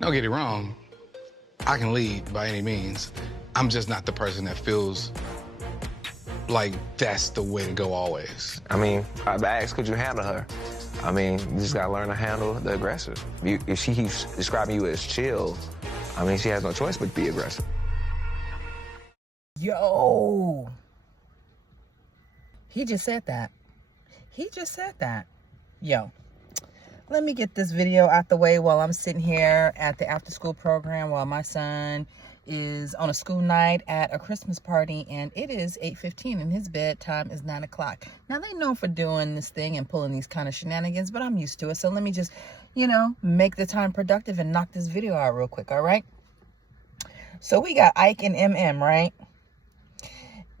Don't get it wrong. I can lead by any means. I'm just not the person that feels like that's the way to go always. I mean, I asked, could you handle her? I mean, you just gotta learn to handle the aggressor. If she keeps describing you as chill, I mean, she has no choice but to be aggressive. Yo, he just said that. Yo, let me get this video out the way while I'm sitting here at the after school program while my son is on a school night at a Christmas party, and it is 8:15 and his bedtime is 9 o'clock. Now, they know for doing this thing and pulling these kind of shenanigans, but I'm used to it. So let me just, make the time productive and knock this video out real quick, all right? So we got Ike and MM, right?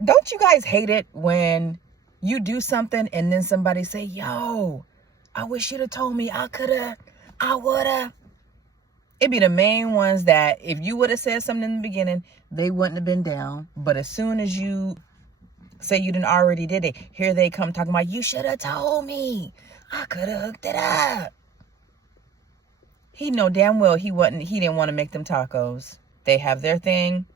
Don't you guys hate it when you do something and then somebody say, yo, I wish you'd have told me, I coulda, I woulda. It'd be the main ones that if you would have said something in the beginning, they wouldn't have been down. But as soon as you say you done already did it, here they come talking about, you should have told me. I could have hooked it up. He know damn well he didn't want to make them tacos. They have their thing.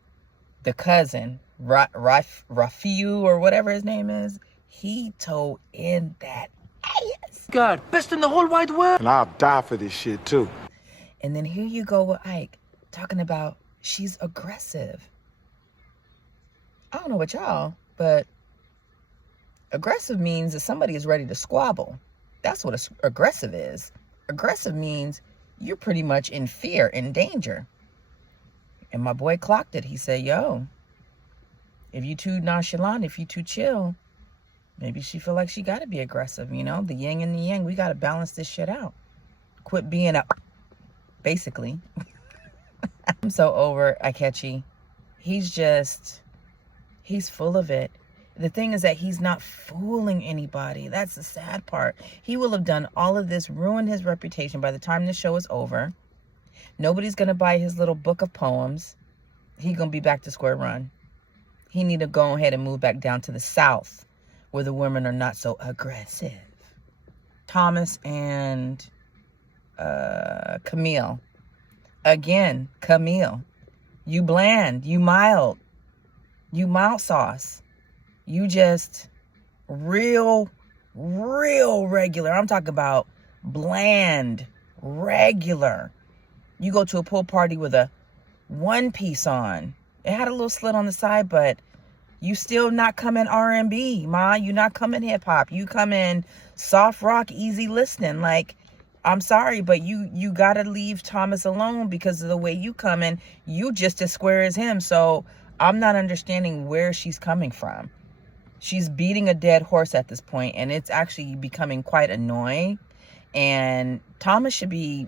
The cousin, Rafiu or whatever his name is, he told in that ass. God, best in the whole wide world. And I'll die for this shit too. And then here you go with Ike talking about she's aggressive. I don't know about y'all, but aggressive means that somebody is ready to squabble. That's what aggressive is. Aggressive means you're pretty much in fear, in danger. And my boy clocked it. He said, yo, if you too nonchalant, if you too chill, maybe she feel like she got to be aggressive. The yin and the yang, we got to balance this shit out. Quit being basically. I'm so over Ikechi. He's full of it. The thing is that he's not fooling anybody. That's the sad part. He will have done all of this, ruined his reputation by the time the show is over. Nobody's going to buy his little book of poems. He's going to be back to square one. He need to go ahead and move back down to the South where the women are not so aggressive. Thomas and Camille. Again, Camille. You bland. You mild. You mild sauce. You just real regular. I'm talking about bland, regular. You go to a pool party with a one piece on. It had a little slit on the side, but you still not coming R&B, ma. You not coming hip hop. You coming soft rock, easy listening. Like, I'm sorry, but you gotta leave Thomas alone because of the way you coming. You just as square as him. So I'm not understanding where she's coming from. She's beating a dead horse at this point, and it's actually becoming quite annoying. And Thomas should be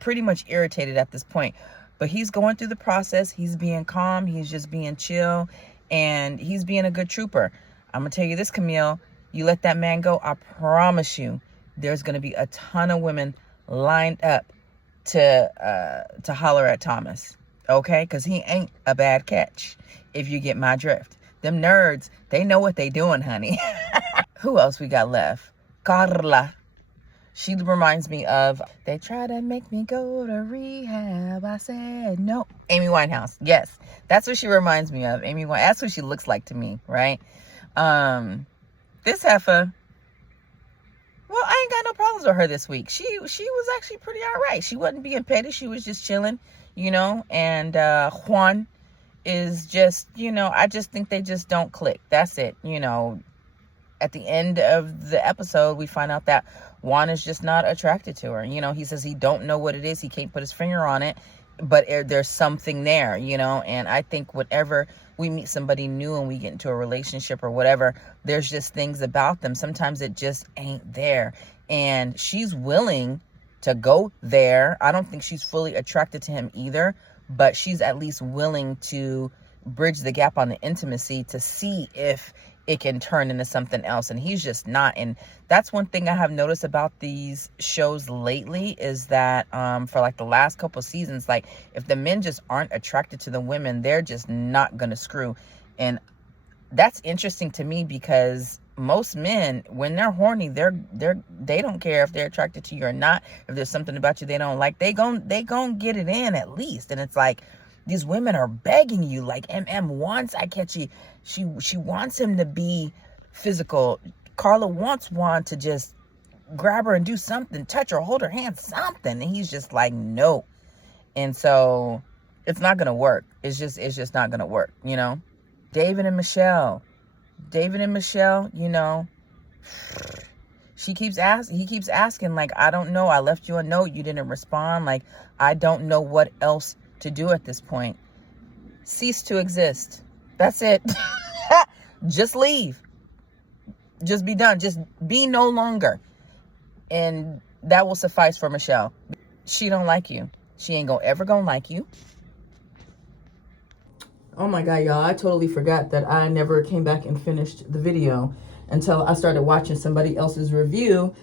pretty much irritated at this point, but he's going through the process. He's being calm. He's just being chill, and he's being a good trooper. I'm gonna tell you this, Camille, you let that man go, I promise you there's gonna be a ton of women lined up to holler at Thomas, okay? Because he ain't a bad catch, if you get my drift. Them nerds, they know what they doing, honey. Who else we got left? Carla. She reminds me of, they try to make me go to rehab. I said no. Amy Winehouse. Yes. That's what she reminds me of. Amy Winehouse. That's what she looks like to me, right? This heifer, well, I ain't got no problems with her this week. She was actually pretty all right. She wasn't being petty. She was just chilling, and Juan is just, I just think they just don't click. That's it. At the end of the episode, we find out that Juan is just not attracted to her. He says he don't know what it is. He can't put his finger on it, but there's something there, and I think whenever we meet somebody new and we get into a relationship or whatever, there's just things about them. Sometimes it just ain't there. And she's willing to go there. I don't think she's fully attracted to him either, but she's at least willing to bridge the gap on the intimacy to see if it can turn into something else. And he's just not. And that's one thing I have noticed about these shows lately is that for like the last couple seasons, like if the men just aren't attracted to the women, they're just not gonna screw. And that's interesting to me because most men, when they're horny, they don't care if they're attracted to you or not. If there's something about you they don't like, they gon' get it in at least. And it's like, these women are begging you, like wants Ikechi. She wants him to be physical. Carla wants Juan to just grab her and do something, touch her, hold her hand, something. And he's just like, no. And so it's not gonna work. It's just not gonna work, you know? David and Michelle, you know, he keeps asking, like, I don't know. I left you a note. You didn't respond. Like, I don't know what else to do at this point. Cease to exist. That's it. Just leave. Just be done. Just be no longer. And that will suffice for Michelle. She don't like you. She ain't ever gonna like you. Oh my God, y'all, I totally forgot that I never came back and finished the video until I started watching somebody else's review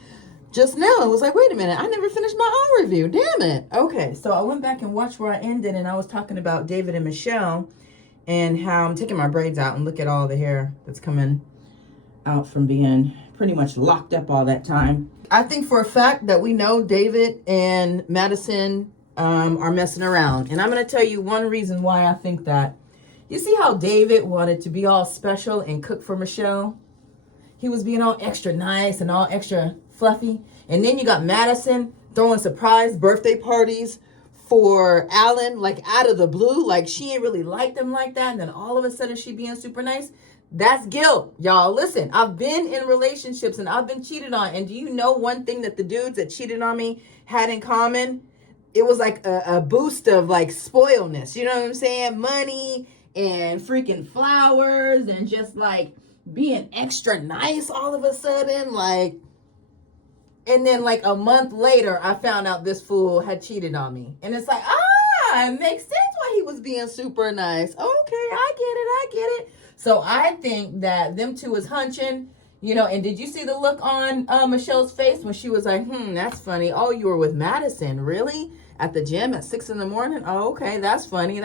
just now. I was like, wait a minute, I never finished my own review. Damn it. Okay, so I went back and watched where I ended, and I was talking about David and Michelle and how I'm taking my braids out, and look at all the hair that's coming out from being pretty much locked up all that time. I think for a fact that we know David and Madison are messing around. And I'm going to tell you one reason why I think that. You see how David wanted to be all special and cook for Michelle? He was being all extra nice and all extra fluffy. And then you got Madison throwing surprise birthday parties for Alan, like out of the blue. Like she ain't really liked him like that. And then all of a sudden she being super nice. That's guilt, y'all. Listen, I've been in relationships and I've been cheated on. And do you know one thing that the dudes that cheated on me had in common? It was like a boost of like spoilness. You know what I'm saying? Money and freaking flowers and just like being extra nice all of a sudden. Like, and then like a month later, I found out this fool had cheated on me. And it's like, it makes sense why he was being super nice. Okay, I get it. So I think that them two is hunching, you know. And did you see the look on Michelle's face when she was like, that's funny. Oh, you were with Madison, really? At the gym at 6 a.m? Oh, okay, that's funny.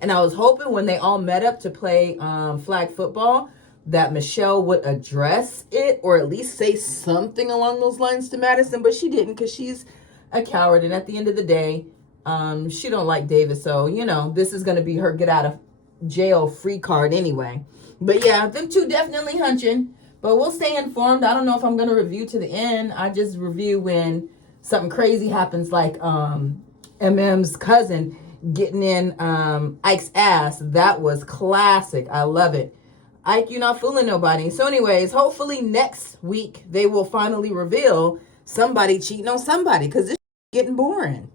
And I was hoping when they all met up to play flag football that Michelle would address it or at least say something along those lines to Madison, but she didn't because she's a coward. And at the end of the day, she don't like David. So, you know, this is going to be her get out of jail free card anyway. But yeah, them two definitely hunching. But we'll stay informed. I don't know if I'm going to review to the end. I just review when something crazy happens, like MM's cousin getting in Ike's ass. That was classic. I love it. Ike, you're not fooling nobody. So anyways, hopefully next week they will finally reveal somebody cheating on somebody, because this is getting boring.